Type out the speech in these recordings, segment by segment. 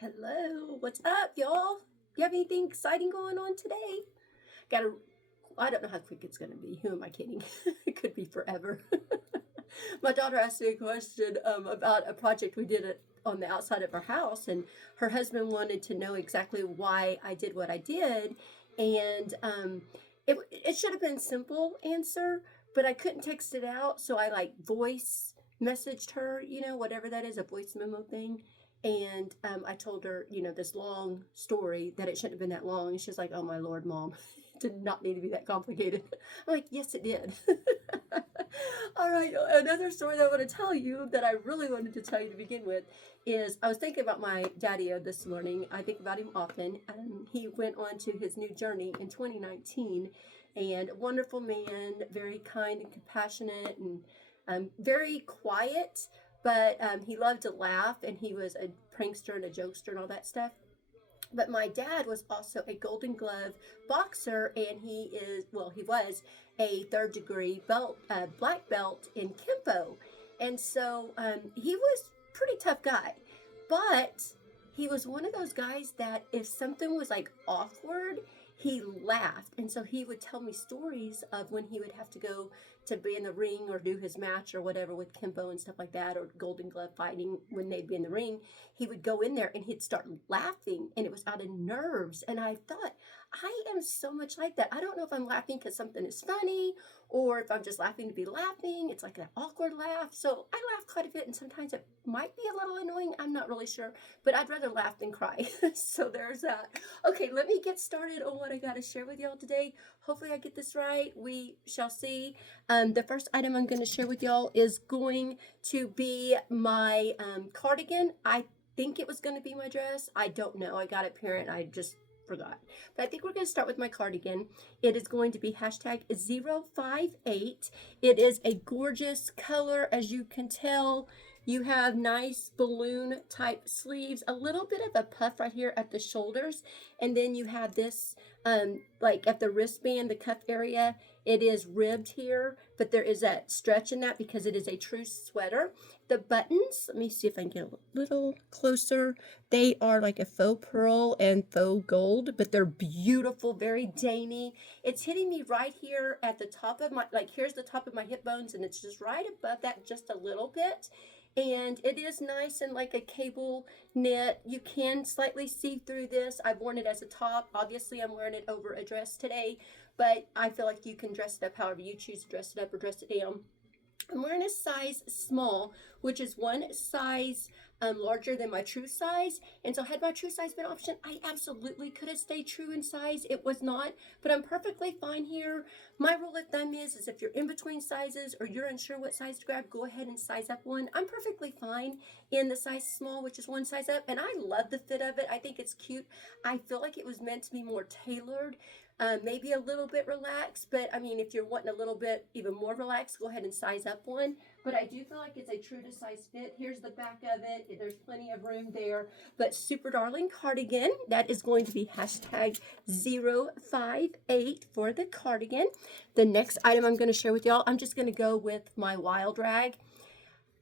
Hello, what's up, y'all? You have anything exciting going on today? I don't know how quick it's going to be. Who am I kidding? It could be forever. My daughter asked me a question about a project we did on the outside of our house, and her husband wanted to know exactly why I did what I did. And it should have been a simple answer, but I couldn't text it out, so I like voice messaged her, whatever that is, a voice memo thing. And I told her, this long story that it shouldn't have been that long. And she's like, oh my Lord, Mom, it did not need to be that complicated. I'm like, yes, it did. All right, another story that I want to tell you that I really wanted to tell you to begin with is I was thinking about my daddy this morning. I think about him often. He went on to his new journey in 2019, and a wonderful man, very kind and compassionate, and very quiet, but he loved to laugh, and he was a prankster and a jokester and all that stuff. But my dad was also a Golden Glove boxer, and he was a third degree belt, black belt in Kempo. And so he was a pretty tough guy. But he was one of those guys that if something was like awkward, he laughed. And so he would tell me stories of when he would have to go to be in the ring or do his match or whatever with Kempo and stuff like that, or Golden Glove fighting when they'd be in the ring. He would go in there and he'd start laughing, and it was out of nerves. And I thought, I am so much like that. I don't know if I'm laughing because something is funny or if I'm just laughing to be laughing. It's like an awkward laugh. So I laugh quite a bit, and sometimes it might be a little annoying. I'm not really sure, but I'd rather laugh than cry. So there's that. Okay, let me get started on what I got to share with y'all today. Hopefully I get this right. We shall see. The first item I'm going to share with y'all is going to be my cardigan. I think it was going to be my dress. I don't know. I got it parent. I just forgot. But I think we're going to start with my cardigan. It is going to be hashtag 058. It is a gorgeous color, as you can tell. You have nice balloon type sleeves, a little bit of a puff right here at the shoulders, and then you have this like at the wristband, the cuff area. It is ribbed here, but there is that stretch in that because it is a true sweater. The buttons, let me see if I can get a little closer. They are like a faux pearl and faux gold, but they're beautiful, very dainty. It's hitting me right here at the top of my, like here's the top of my hip bones, and it's just right above that just a little bit. And it is nice and like a cable knit. You can slightly see through this. I've worn it as a top. Obviously, I'm wearing it over a dress today, but I feel like you can dress it up however you choose to dress it up or dress it down. I'm wearing a size small, which is one size larger than my true size. And so had my true size been an option, I absolutely could have stayed true in size. It was not, but I'm perfectly fine here. My rule of thumb is if you're in between sizes or you're unsure what size to grab, go ahead and size up one. I'm perfectly fine in the size small, which is one size up, and I love the fit of it. I think it's cute. I feel like it was meant to be more tailored. Maybe a little bit relaxed, but I mean, if you're wanting a little bit even more relaxed, go ahead and size up one. But I do feel like it's a true to size fit. Here's the back of it. There's plenty of room there. But super darling cardigan, that is going to be hashtag 058 for the cardigan. The next item I'm going to share with y'all, I'm just going to go with my wild rag.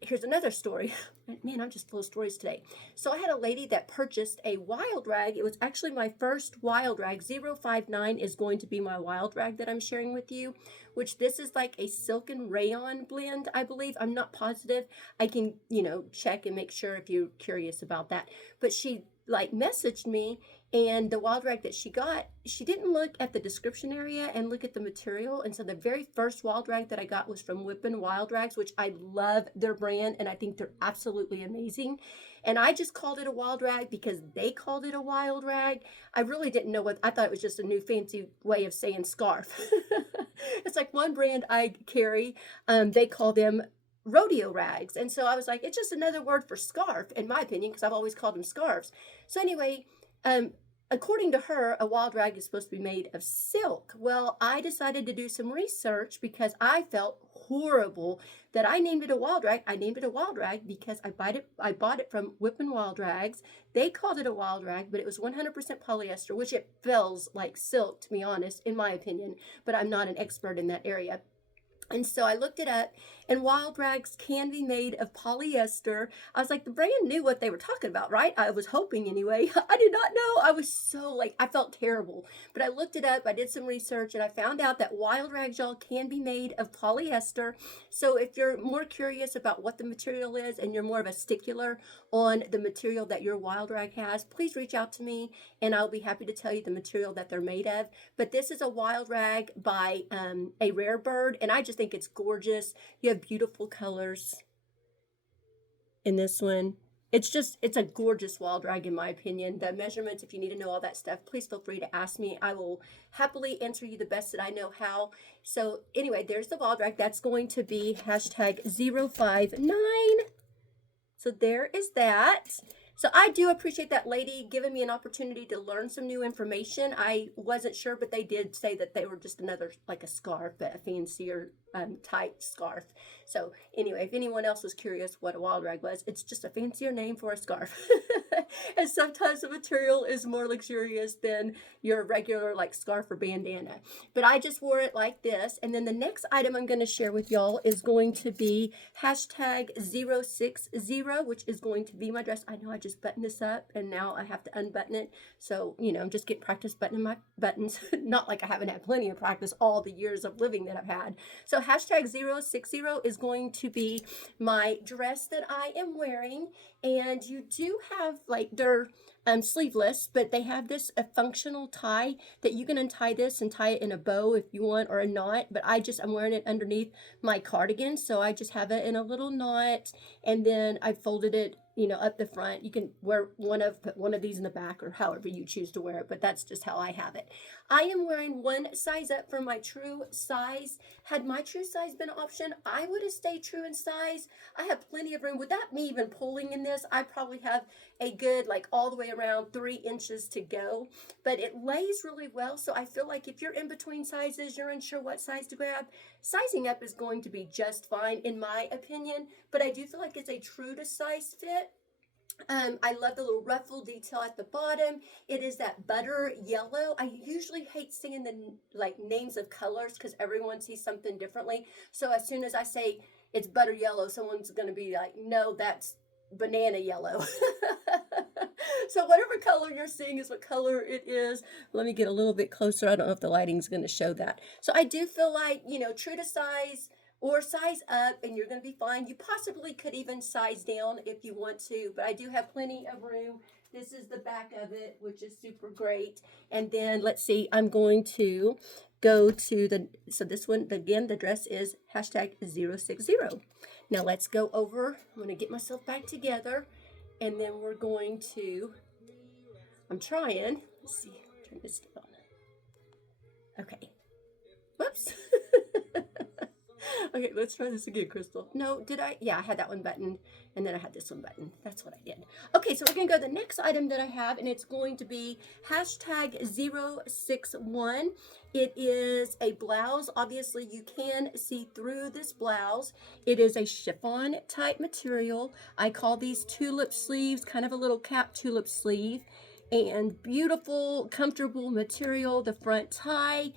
Here's another story. Man, I'm just full of stories today. So I had a lady that purchased a wild rag. It was actually my first wild rag. 059 is going to be my wild rag that I'm sharing with you, which this is like a silk and rayon blend, I believe. I'm not positive. I can, check and make sure if you're curious about that. But she like messaged me, and the wild rag that she got, she didn't look at the description area and look at the material. And so the very first wild rag that I got was from Whippin' Wild Rags, which I love their brand, and I think they're absolutely amazing. And I just called it a wild rag because they called it a wild rag. I really didn't know I thought it was just a new fancy way of saying scarf. It's like one brand I carry, they call them rodeo rags. And so I was like, it's just another word for scarf, in my opinion, because I've always called them scarves. So anyway, according to her, a wild rag is supposed to be made of silk. Well, I decided to do some research because I felt horrible that I named it a wild rag. I named it a wild rag because I bought it from Whippin' Wild Rags. They called it a wild rag, but it was 100% polyester, which it feels like silk, to be honest, in my opinion, but I'm not an expert in that area. And so I looked it up, And wild rags can be made of polyester. I was like, the brand knew what they were talking about, right? I was hoping anyway. I did not know. I was so like, I felt terrible. But I looked it up, I did some research, and I found out that wild rags, y'all, can be made of polyester. So if you're more curious about what the material is and you're more of a stickler on the material that your wild rag has, please reach out to me and I'll be happy to tell you the material that they're made of. But this is a wild rag by a rare bird, and I just think it's gorgeous. You have beautiful colors in this one. It's a gorgeous wild rag in my opinion. The measurements, if you need to know all that stuff, please feel free to ask me. I will happily answer you the best that I know how. So anyway, there's the wild rag. That's going to be hashtag 059. So there is that. So I do appreciate that lady giving me an opportunity to learn some new information. I wasn't sure, but they did say that they were just another, like a scarf, but a fancier type scarf. So anyway, if anyone else was curious what a wild rag was, it's just a fancier name for a scarf. And sometimes the material is more luxurious than your regular like scarf or bandana. But I just wore it like this. And then the next item I'm going to share with y'all is going to be hashtag 060, which is going to be my dress. I know I just buttoned this up and now I have to unbutton it. So, you know, just get practice buttoning my buttons. Not like I haven't had plenty of practice all the years of living that I've had. So hashtag 060 is going to be my dress that I am wearing. And you do have like, they're sleeveless, but they have this a functional tie that you can untie this and tie it in a bow if you want, or a knot. But I'm wearing it underneath my cardigan, so I just have it in a little knot, and then I folded it, you know, up the front. You can put one of these in the back, or however you choose to wear it, but that's just how I have it. I am wearing one size up from my true size. Had my true size been an option, I would have stayed true in size. I have plenty of room. Without me even pulling in this, I probably have a good, like all the way around 3 inches to go, but it lays really well. So I feel like if you're in between sizes, you're unsure what size to grab, sizing up is going to be just fine in my opinion. But I do feel like it's a true to size fit. I love the little ruffle detail at the bottom. It is that butter yellow. I usually hate saying the like names of colors because everyone sees something differently. So as soon as I say it's butter yellow, someone's going to be like, no, that's banana yellow. So whatever color you're seeing is what color it is. Let me get a little bit closer. I don't know if the lighting's going to show that. So I do feel like, you know, true to size or size up and you're going to be fine. You possibly could even size down if you want to, but I do have plenty of room. This is the back of it, which is super great. And then let's see, I'm going to go to so this one, again, the dress is hashtag 060. Now let's go over, I'm going to get myself back together, and then we're going to, let's see, turn this down. Okay. Whoops. Okay, let's try this again, Crystal. No, did I? Yeah, I had that one buttoned, and then I had this one buttoned. That's what I did. Okay, so we're going to go to the next item that I have, and it's going to be hashtag 061. It is a blouse. Obviously, you can see through this blouse. It is a chiffon type material. I call these tulip sleeves, kind of a little cap tulip sleeve, and beautiful, comfortable material. The front tie.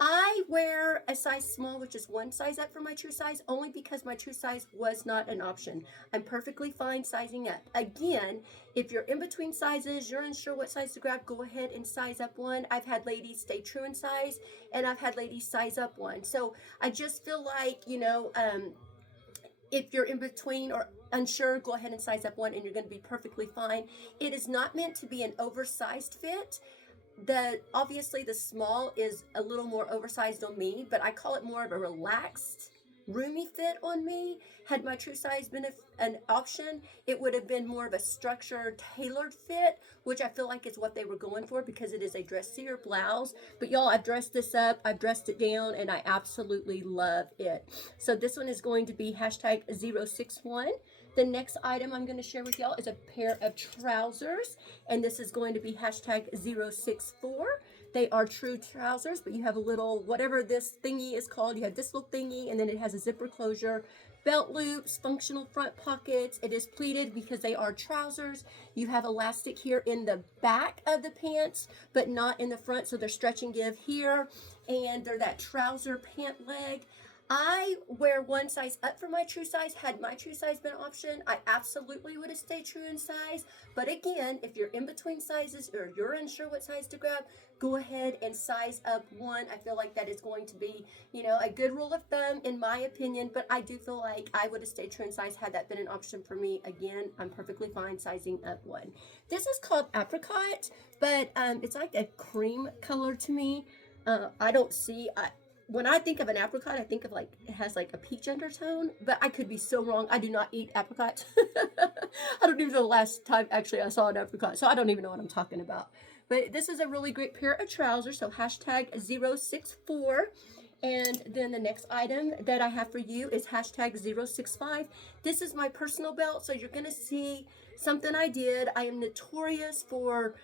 I wear a size small, which is one size up from my true size, only because my true size was not an option. I'm perfectly fine sizing up. Again, if you're in between sizes, you're unsure what size to grab, go ahead and size up one. I've had ladies stay true in size, and I've had ladies size up one. So I just feel like, you know, if you're in between or unsure, go ahead and size up one, and you're going to be perfectly fine. It is not meant to be an oversized fit. Obviously the small is a little more oversized on me, but I call it more of a relaxed, roomy fit on me. Had my true size been an option, it would have been more of a structured, tailored fit, which I feel like is what they were going for because it is a dressier blouse. But y'all, I've dressed this up, I've dressed it down, and I absolutely love it. So this one is going to be hashtag 061. The next item I'm going to share with y'all is a pair of trousers, and this is going to be hashtag 064. They are true trousers, but you have a little, whatever this thingy is called, you have this little thingy, and then it has a zipper closure, belt loops, functional front pockets. It is pleated because they are trousers. You have elastic here in the back of the pants, but not in the front, so they're stretch and give here, and they're that trouser pant leg. I wear one size up for my true size. Had my true size been an option, I absolutely would have stayed true in size. But again, if you're in between sizes or you're unsure what size to grab, go ahead and size up one. I feel like that is going to be, a good rule of thumb in my opinion. But I do feel like I would have stayed true in size had that been an option for me. Again, I'm perfectly fine sizing up one. This is called apricot, but it's like a cream color to me. I don't see. When I think of an apricot, I think of like it has like a peach undertone, but I could be so wrong. I do not eat apricots. I don't even know the last time actually I saw an apricot, so I don't even know what I'm talking about. But this is a really great pair of trousers, so hashtag 064. And then the next item that I have for you is hashtag 065. This is my personal belt, so you're going to see something I did. I am notorious for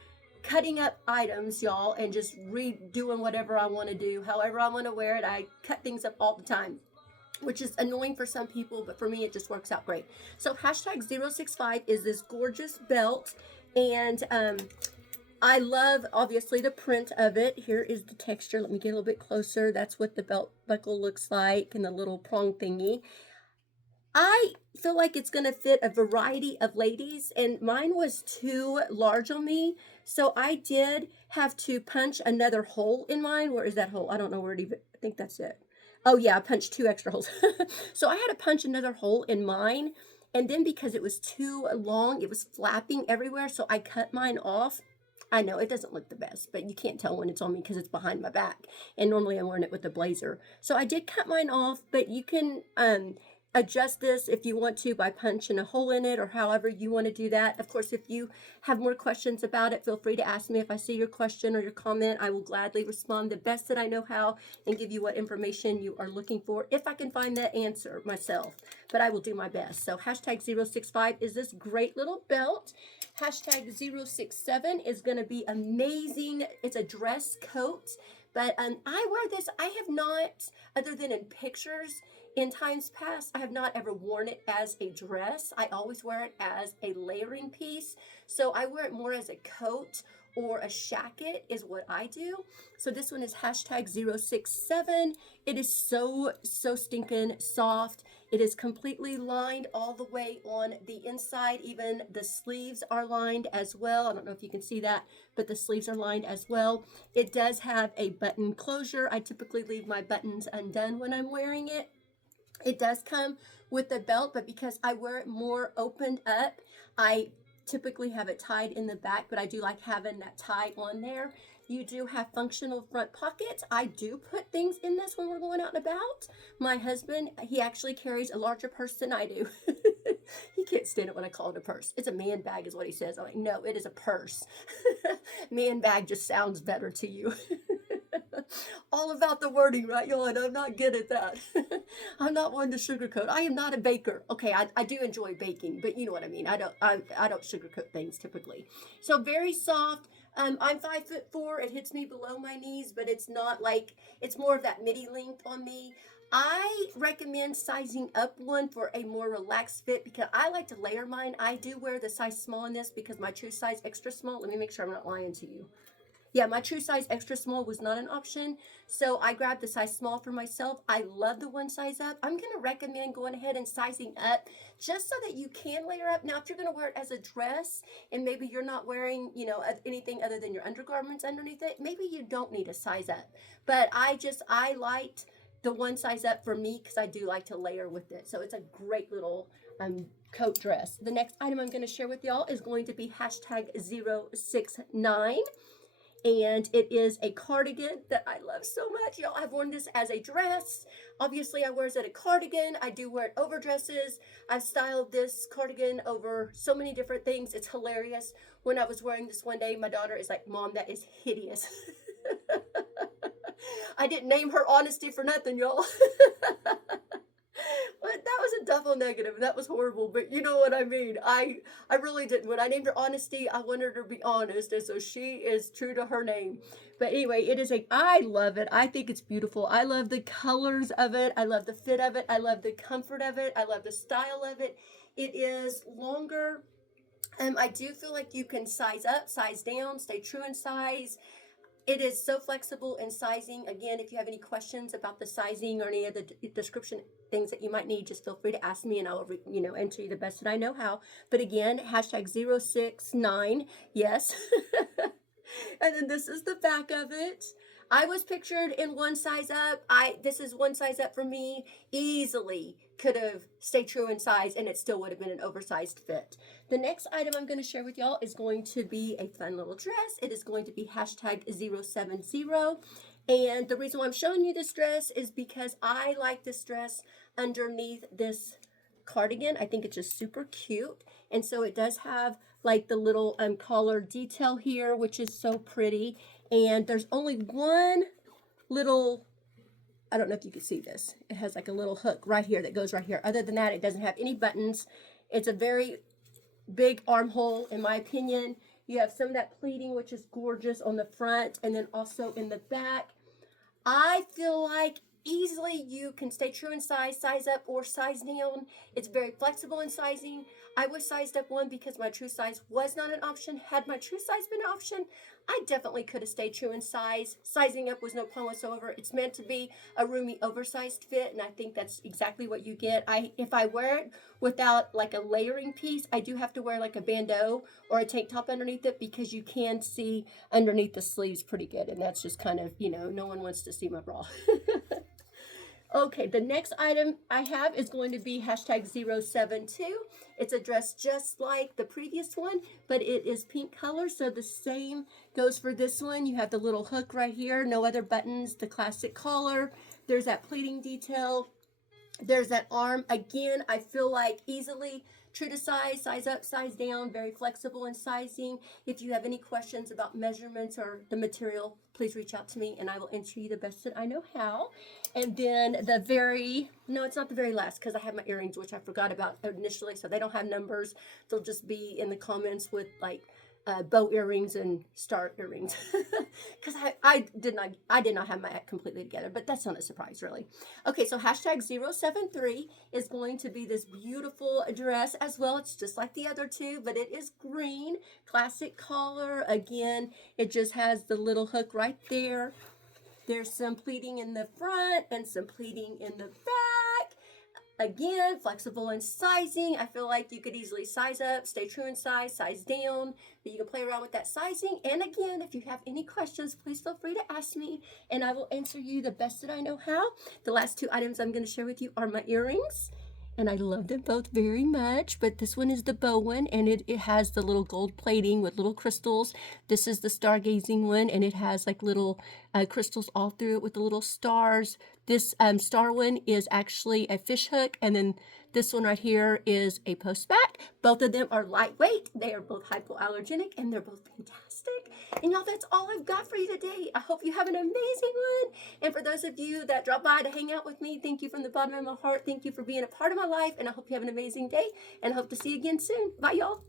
cutting up items, y'all, and just redoing whatever I want to do, however I want to wear it. I cut things up all the time, which is annoying for some people, but for me it just works out great. So hashtag 065 is this gorgeous belt, and I love obviously the print of it. Here is the texture. Let me get a little bit closer. That's what the belt buckle looks like, and the little prong thingy. I feel like it's going to fit a variety of ladies, and mine was too large on me, so I did have to punch another hole in mine. Where is that hole? I don't know where it even, I think that's it. Oh yeah, I punched 2 extra holes. So I had to punch another hole in mine, and then because it was too long, it was flapping everywhere, so I cut mine off. I know it doesn't look the best, but you can't tell when it's on me because it's behind my back, and normally I'm wearing it with a blazer. So I did cut mine off, but you can adjust this if you want to by punching a hole in it or however you want to do that. Of course, if you have more questions about it, feel free to ask me. If I see your question or your comment, I will gladly respond the best that I know how and give you what information you are looking for if I can find that answer myself, but I will do my best. So hashtag 065 is this great little belt. Hashtag 067 is going to be amazing. It's a dress coat, but I wear this. I have not, other than in pictures, in times past, I have not ever worn it as a dress. I always wear it as a layering piece. So I wear it more as a coat or a shacket is what I do. So this one is hashtag 067. It is so stinking soft. It is completely lined all the way on the inside. Even the sleeves are lined as well. I don't know if you can see that, but the sleeves are lined as well. It does have a button closure. I typically leave my buttons undone when I'm wearing it. It does come with a belt, but because I wear it more opened up, I typically have it tied in the back, but I do like having that tie on there. You do have functional front pockets. I do put things in this when we're going out and about. My husband, he actually carries a larger purse than I do. He can't stand it when I call it a purse. It's a man bag is what he says. I'm like, no, it is a purse. Man bag just sounds better to you. All about the wording, right, y'all? And I'm not good at that. I'm not one to sugarcoat. I am not a baker. Okay, I do enjoy baking, but you know what I mean. I don't sugarcoat things typically. So very soft. I'm 5'4". It hits me below my knees, but it's not like, it's more of that midi length on me. I recommend sizing up one for a more relaxed fit because I like to layer mine. I do wear the size small in this because my true size extra small. Let me make sure I'm not lying to you. Yeah, my true size extra small was not an option, so I grabbed the size small for myself. I love the one size up. I'm going to recommend going ahead and sizing up just so that you can layer up. Now, if you're going to wear it as a dress and maybe you're not wearing, anything other than your undergarments underneath it, maybe you don't need a size up. But I liked the one size up for me because I do like to layer with it. So it's a great little coat dress. The next item I'm going to share with y'all is going to be hashtag 069. And it is a cardigan that I love so much. Y'all, I've worn this as a dress. Obviously, I wear it as a cardigan. I do wear it over dresses. I've styled this cardigan over so many different things. It's hilarious. When I was wearing this one day, my daughter is like, Mom, that is hideous. I didn't name her Honesty for nothing, y'all. But that was a double negative. That was horrible. But you know what I mean. I really didn't. When I named her Honesty, I wanted her to be honest. And so she is true to her name. But anyway, I love it. I think it's beautiful. I love the colors of it. I love the fit of it. I love the comfort of it. I love the style of it. It is longer. I do feel like you can size up, size down, stay true in size. It is so flexible in sizing. Again, if you have any questions about the sizing or any of the description things that you might need, just feel free to ask me and I'll, answer you the best that I know how. But again, hashtag 069, yes. And then this is the back of it. I was pictured in one size up. This is one size up for me. Easily could have stayed true in size and it still would have been an oversized fit. The next item I'm going to share with y'all is going to be a fun little dress. It is going to be hashtag 070. And the reason why I'm showing you this dress is because I like this dress underneath this cardigan. I think it's just super cute. And so it does have like the little collar detail here, which is so pretty. And there's only one little, I don't know if you can see this. It has like a little hook right here that goes right here. Other than that, it doesn't have any buttons. It's a very big armhole, in my opinion. You have some of that pleating, which is gorgeous on the front, and then also in the back. I feel like easily you can stay true in size up or size down. It's very flexible in sizing. I was sized up one because my true size was not an option. Had my true size been an option, I definitely could have stayed true in size. Sizing up was no problem whatsoever. It's meant to be a roomy, oversized fit, and I think that's exactly what you get. If I wear it without like a layering piece, I do have to wear like a bandeau or a tank top underneath it because you can see underneath the sleeves pretty good, and that's just kind of, no one wants to see my bra. Okay, the next item I have is going to be hashtag 072. It's a dress just like the previous one, but it is pink color, so the same goes for this one. You have the little hook right here, no other buttons, the classic collar. There's that pleating detail. There's that arm. Again, I feel like easily true to size up, size down, very flexible in sizing. If you have any questions about measurements or the material, please reach out to me and I will answer you the best that I know how. And then no, it's not the very last because I have my earrings, which I forgot about initially, so they don't have numbers. They'll just be in the comments with like bow earrings and star earrings because I did not have my act completely together, but that's not a surprise really. Okay, so hashtag 073 is going to be this beautiful dress as well. It's just like the other two, but it is green, classic collar. Again, it just has the little hook right there. There's some pleating in the front and some pleating in the back. Again, flexible in sizing. I feel like you could easily size up, stay true in size down, but you can play around with that sizing. And again, if you have any questions, please feel free to ask me and I will answer you the best that I know how. The last two items I'm going to share with you are my earrings. And I love them both very much, but this one is the bow one, and it has the little gold plating with little crystals. This is the stargazing one, and it has like little crystals all through it with the little stars. This star one is actually a fish hook, and then this one right here is a post back. Both of them are lightweight. They are both hypoallergenic, and they're both fantastic. And y'all, that's all I've got for you today. I hope you have an amazing one. And for those of you that drop by to hang out with me, thank you from the bottom of my heart. Thank you for being a part of my life, and I hope you have an amazing day, and I hope to see you again soon. Bye, y'all.